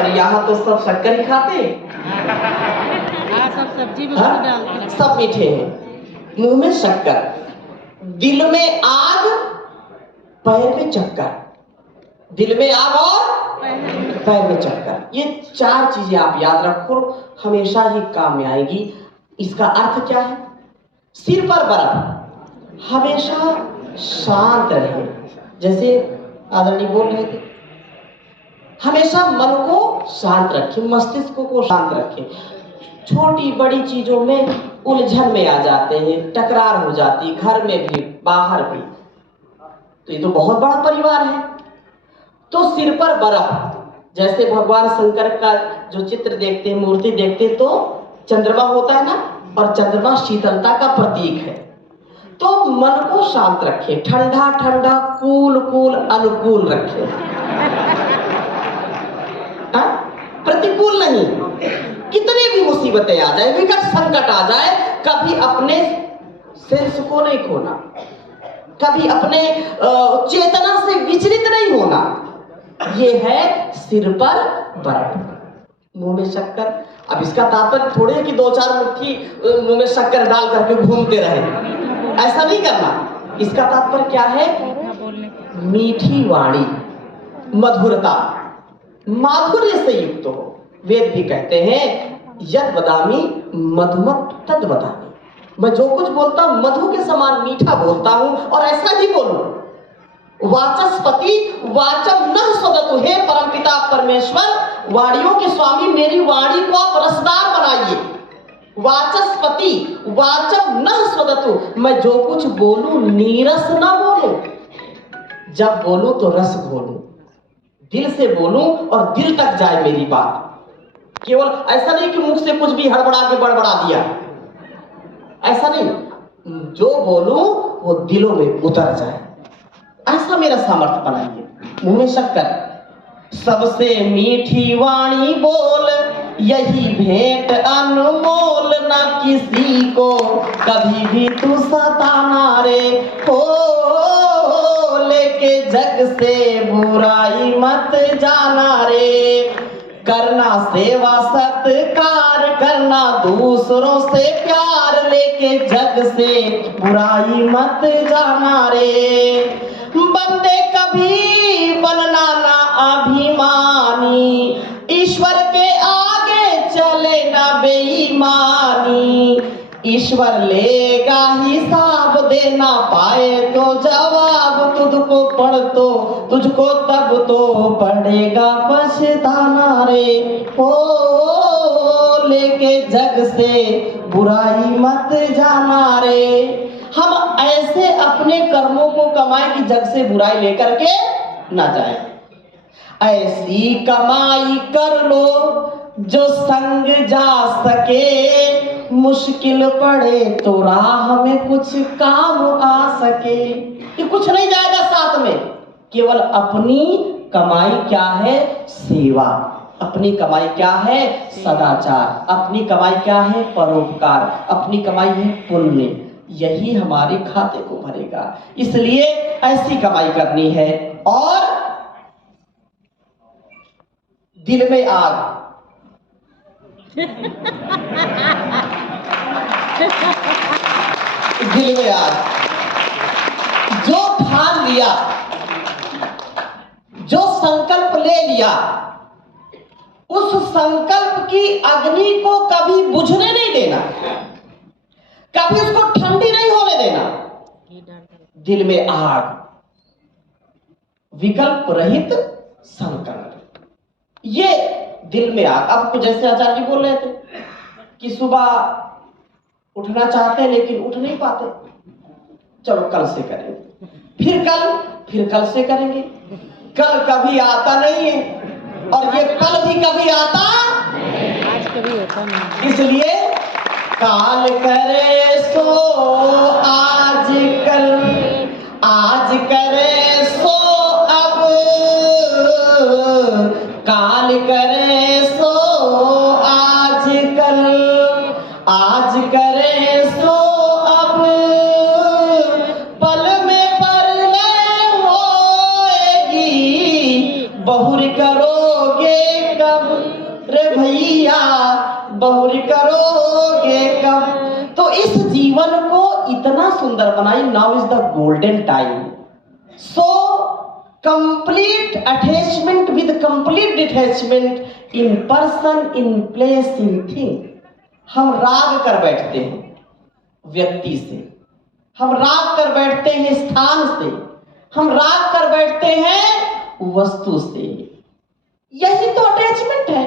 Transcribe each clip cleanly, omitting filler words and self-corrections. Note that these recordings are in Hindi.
और यहाँ तो सब शक्कर ही खाते हैं। सब सब्जी में डालते हैं, सब मीठे हैं। मुंह में शक्कर, दिल में आग, पैर में चक्कर। दिल में आग और पैर में चक्कर, ये 4 चीजें आप याद रखो, हमेशा ही काम में आएगी। इसका अर्थ क्या है? सिर पर बर्फ, हमेशा शांत रहे, जैसे आदरणीय बोल रहे थे, हमेशा मन को शांत रखें, मस्तिष्क को शांत रखें। छोटी बड़ी चीजों में उलझन में आ जाते हैं, टकरार हो जाती, घर में भी बाहर भी। तो ये तो बहुत बड़ा परिवार है। तो सिर पर बर्फ, जैसे भगवान शंकर का जो चित्र देखते हैं, मूर्ति देखते हैं, तो चंद्रमा होता है ना, और चंद्रमा शीतलता का प्रतीक है। तो मन को शांत रखें, ठंडा ठंडा, कूल कूल, अनुकूल रखें, प्रतिकूल नहीं। कितनी भी मुसीबतें आ जाए, विकट संकट आ जाए, कभी अपने सेंस को नहीं खोना, कभी अपने चेतना से विचलित नहीं होना। ये है सिर पर बर्फ, मुंह में शक्कर। अब इसका तात्पर्य थोड़े है कि 2-4 मुट्ठी मुंह में शक्कर डाल करके घूमते रहे, ऐसा नहीं करना। इसका तात्पर्य क्या है? मीठी वाणी, मधुरता, माधुर्य से युक्त हो। वेद भी कहते हैं यद वदामि मधुमत् तद वदामि, मैं जो कुछ बोलता हूं मधु के समान मीठा बोलता हूं, और ऐसा ही बोलूं। वाचस्पति वाचम न सदतु, हे परमपिता परमेश्वर, वाणियों के स्वामी, मेरी वाणी को आप रसदार बनाइए। वाचस्पति वाचम न सदतु, मैं जो कुछ बोलूं नीरस न बोलूं, जब बोलूं तो रस बोलूं, दिल से बोलूं और दिल तक जाए मेरी बात। केवल ऐसा नहीं कि मुख से कुछ भी हड़बड़ा के बड़बड़ा दिया, ऐसा नहीं। जो बोलूं वो दिलों में उतर जाए, ऐसा मेरा सामर्थ्य बनाइए। मुंह में शक्कर, सबसे मीठी वाणी बोल, यही भेंट अनमोल, न किसी को कभी भी तू सताना रे हो, लेके जग से बुराई मत जाना रे, करना सेवा सत्कार, करना दूसरों से प्यार, लेके जग से बुराई मत जाना रे, बंदे कभी बनना ना अभिमानी, ईश्वर के आगे चले ना बेईमानी, ईश्वर लेगा हिसाब, देना पाए तो जवाब, तुझको तब तो पड़ेगा पछताना रे हो, लेके जग से बुराई मत जाना रे। हम ऐसे अपने कर्मों को कमाएं कि जग से बुराई लेकर के ना जाए। ऐसी कमाई कर लो जो संग जा सके, मुश्किल पड़े तो राह में कुछ काम आ सके। ये कुछ नहीं जाएगा साथ में, केवल अपनी कमाई क्या है? सेवा। अपनी कमाई क्या है? सदाचार। अपनी कमाई क्या है? परोपकार। अपनी कमाई है पुण्य। यही हमारे खाते को भरेगा। इसलिए ऐसी कमाई करनी है। और दिल में आग, दिल में आग, जो ठान लिया, जो संकल्प ले लिया, उस संकल्प की अग्नि को कभी बुझने नहीं देना, कभी उसको ठंडी नहीं होने देना। दिल में आग, विकल्प रहित संकल्प, ये दिल में आग। आपको जैसे आचार्य जी बोल रहे थे कि सुबह उठना चाहते हैं लेकिन उठ नहीं पाते, चलो कल से करेंगे, फिर कल से करेंगे। कल कभी आता नहीं है और ये कल भी कभी आता आज कभी होता नहीं, इसलिए काल करे सो आज कल, आज करे सो अब, काल करे सो आज कल, आज करे सो अब, पल में परलय होएगी, बहुर करोगे कब। बहुरी करोगे कब। तो इस जीवन को इतना सुंदर बनाई। Now is the golden time. So complete attachment with complete detachment in person, in place, in thing. हम राग कर बैठते हैं व्यक्ति से, हम राग कर बैठते हैं स्थान से, हम राग कर बैठते हैं वस्तु से। यही तो अटैचमेंट है।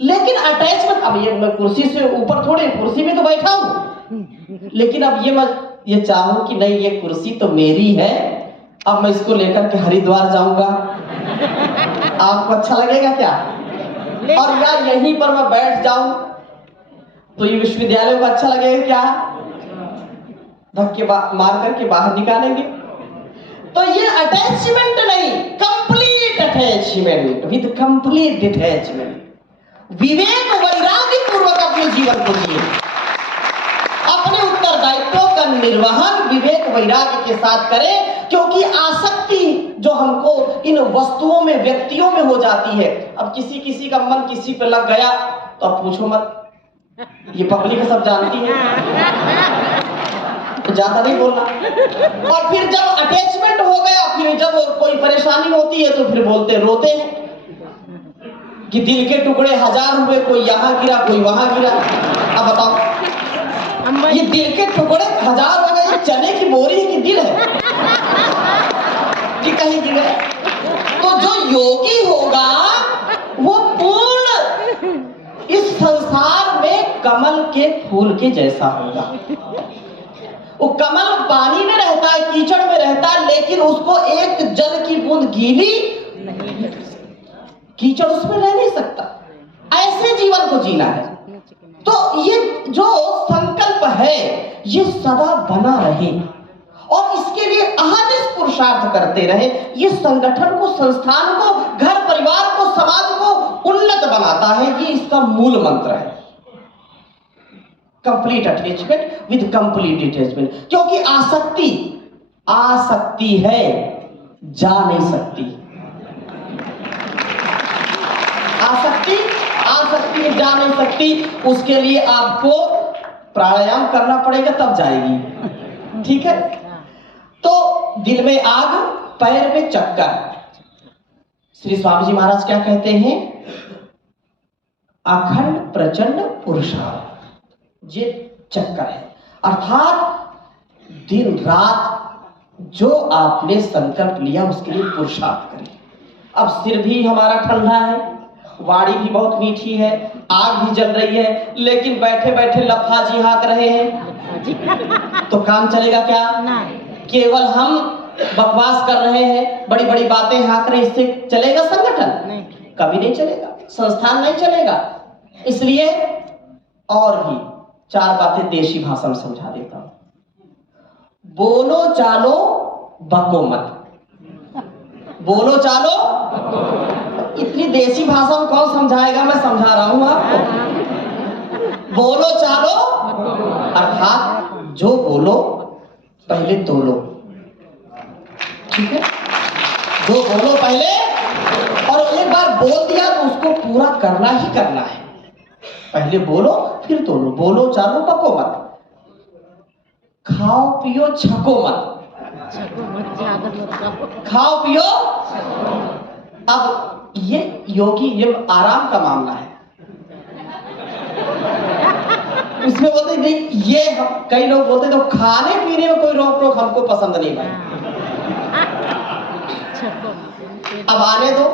लेकिन अटैचमेंट, अब ये मैं कुर्सी से ऊपर थोड़े, कुर्सी में तो बैठा हूं, लेकिन अब ये चाहूं कि नहीं ये कुर्सी तो मेरी है, अब मैं इसको लेकर के हरिद्वार जाऊंगा, आपको अच्छा लगेगा क्या? और या यहीं पर मैं बैठ जाऊं तो ये विश्वविद्यालय को अच्छा लगेगा क्या? धक्के मार करके बाहर निकालेंगे। तो ये अटैचमेंट नहीं, complete attachment with complete detachment. विवेक वैराग्य पूर्वक अपने जीवन को जिए, अपने उत्तरदायित्वों का निर्वहन विवेक वैराग्य के साथ करें। क्योंकि आसक्ति जो हमको इन वस्तुओं में, व्यक्तियों में हो जाती है, अब किसी का मन किसी पे लग गया तो अब पूछो मत, ये पब्लिक सब जानती है, तो ज्यादा नहीं बोलना। और फिर जब अटैचमेंट हो गया, फिर जब कोई परेशानी होती है तो फिर बोलते रोते हैं कि दिल के टुकड़े हजार हुए, कोई यहाँ गिरा कोई वहां गिरा। अब बताओ, ये दिल के टुकड़े हजार हो गए, चने की बोरी है कि दिल है कि कहीं गिरे? तो जो योगी होगा वो पूर्ण इस संसार में कमल के फूल के जैसा होगा। वो कमल पानी में रहता है, कीचड़ में रहता है, लेकिन उसको एक जल की बूंद गीली, कीचड़ उसमें रह नहीं सकता। ऐसे जीवन को जीना है। तो ये जो संकल्प है ये सदा बना रहे और इसके लिए अहर्निश पुरुषार्थ करते रहे। ये संगठन को, संस्थान को, घर परिवार को, समाज को उन्नत बनाता है। ये इसका मूल मंत्र है, complete attachment with complete detachment. क्योंकि आसक्ति आ सकती है, जा नहीं सकती। आसक्ति आ सकती है, जा नहीं सकती। उसके लिए आपको प्राणायाम करना पड़ेगा, तब जाएगी। ठीक है? तो दिल में आग, पैर में चक्कर। श्री स्वामी जी महाराज क्या कहते हैं? अखंड प्रचंड पुरुषार्थ, ये चक्कर है। अर्थात दिन रात जो आपने संकल्प लिया उसके लिए पुरुषार्थ करें। अब सिर भी हमारा ठंडा है, वाणी भी बहुत मीठी है, आग भी जल रही है, लेकिन बैठे बैठे लफा जी हाँक रहे हैं, तो काम चलेगा क्या? केवल हम बकवास कर रहे हैं, बड़ी बड़ी बातें हाँक रहे हैं, इससे चलेगा संगठन? कभी नहीं चलेगा, संस्थान नहीं चलेगा। इसलिए और भी चार बातें देशी भाषा में समझा देता हूं। बोलो चालो बको मत। बोलो चालो, इतनी देसी भाषा में कौन समझाएगा, मैं समझा रहा हूं आपको। बोलो चालो अर्थात जो बोलो पहले तोलो। ठीक है? जो बोलो पहले, और एक बार बोल दिया तो उसको पूरा करना ही करना है। पहले बोलो फिर तोलो। बोलो चालो पको मत, खाओ पियो छको मत। खाओ पियो, अब ये योगी, ये आराम का मामला है। इसमें बोलते नहीं, ये कई लोग बोलते तो खाने पीने में कोई रोक टोक हमको पसंद नहीं भाई। अब आने दो,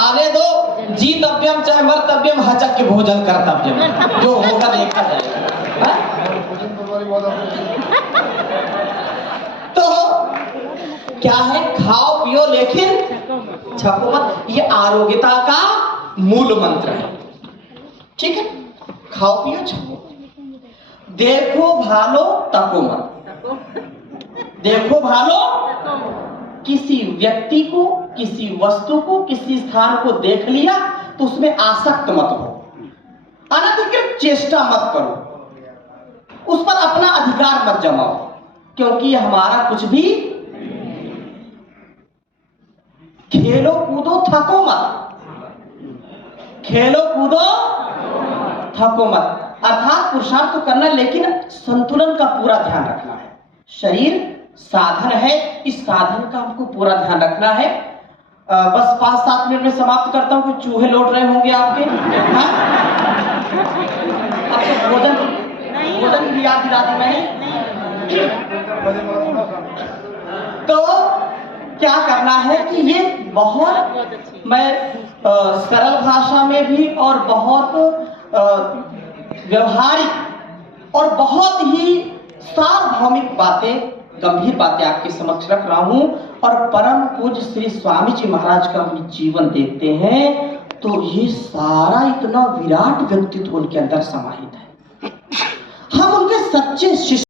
आने दो, जीतव्यम चाहे मर्तव्यम, हचक के भोजन कर्तव्यम, जो होगा देखा जाएगा। तो क्या है? खाओ पियो लेकिन छको मत। ये आरोग्यता का मूल मंत्र है। ठीक है? खाओ पियो छको, देखो भालो तको मत। देखो भालो, किसी व्यक्ति को, किसी वस्तु को, किसी स्थान को देख लिया तो उसमें आसक्त मत हो, अनधिकृत चेष्टा मत करो, उस पर अपना अधिकार मत जमाओ, क्योंकि यह हमारा कुछ भी। खेलो कूदो थको मत, खेलो कूदो हुकूमत अर्थात पुरुषार्थ तो करना, लेकिन संतुलन का पूरा ध्यान रखना है। शरीर साधन है, इस साधन का हमको पूरा ध्यान रखना है। बस 5-7 मिनट में समाप्त करता हूँ कि चूहे लौट रहे होंगे आपके। हाँ? आपको भोजन की याद दिला दी मैंने। तो क्या करना है कि ये बहुत मैं सरल भाषा में भी और बहुत व्यवहारिक और बहुत ही सार्वभौमिक बातें, गंभीर बातें आपके समक्ष रख रहा हूं। और परम पूज्य श्री स्वामी जी महाराज का हम जीवन देखते हैं तो ये सारा इतना विराट व्यक्तित्व उनके अंदर समाहित है। हम उनके सच्चे शिष्य